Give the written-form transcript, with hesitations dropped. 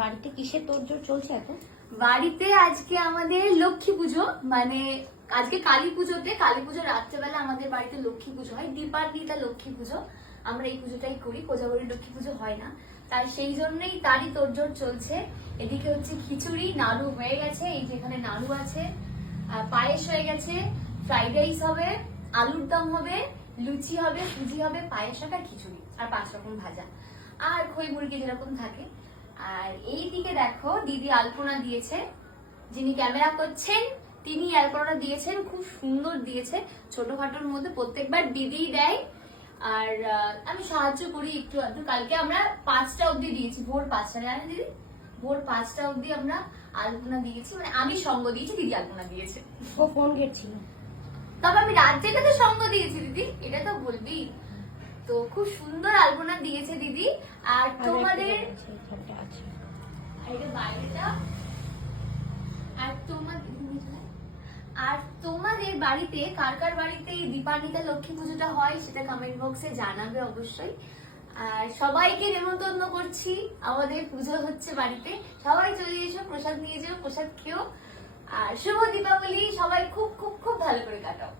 বাড়িতে কিসের তোড়জোড় চলছে এখন? বাড়িতে আজকে আমাদের লক্ষ্মী পুজো, মানে আজকে কালী পুজোতে, কালী পুজো রাত্রেবেলা আমাদের বাড়িতে লক্ষ্মী পুজো হয়, দীপান্বিতা লক্ষ্মী পুজো। আমরা এই পুজোটাই করি, কোজাগরীর লক্ষ্মী পুজো হয় না, তাই সেই জন্যই তারই তোড়জোড় চলছে। এদিকে হচ্ছে খিচুড়ি, নাড়ু হয়ে গেছে, এই যেখানে নাড়ু আছে, পায়েস হয়ে গেছে, ফ্রাইড রাইস হবে, আলুর দম হবে, লুচি হবে, সুজি হবে, পায়েস হবে, আর খিচুড়ি, আর 5 রকম ভাজা, আর খই মুরগি যেরকম থাকে। আর এই দিকে দেখো দিদি আলপনা দিয়েছে, যিনি ক্যামেরা করছেন তিনি আলপনা দিয়েছেন, খুব সুন্দর দিয়েছে, ছোটখাটোর মধ্যে প্রত্যেকবার দিদি দেয়। আর আমি সাহায্য করি একটু আধটু। কালকে আমরা 5টা অবধি দিয়েছি, ভোর 5টা, জানেন দিদি, ভোর 5টা অবধি আমরা আলপনা দিয়েছি, মানে আমি সঙ্গ দিয়েছি, দিদি আলপনা দিয়েছে। ও ফোন গেছিল, তবে আমি রাত জেগে তো সঙ্গ দিয়েছি দিদি, এটা তো বলবি। তো খুব সুন্দর আলপনা দিয়েছে দিদি। আর তোমাদের আর তোমাদের বাড়িতে কার কার বাড়িতে এই দীপান্বিতা লক্ষ্মী পুজোটা হয় সেটা কমেন্ট বক্সে জানাবে অবশ্যই। আর সবাইকে নেমন্তন্ন করছি, আমাদের পুজো হচ্ছে বাড়িতে, সবাই চলে এসো, প্রসাদ নিয়ে যাও, প্রসাদ খেও। আর শুভ দীপাবলি, সবাই খুব খুব খুব ভালো করে কাটাও।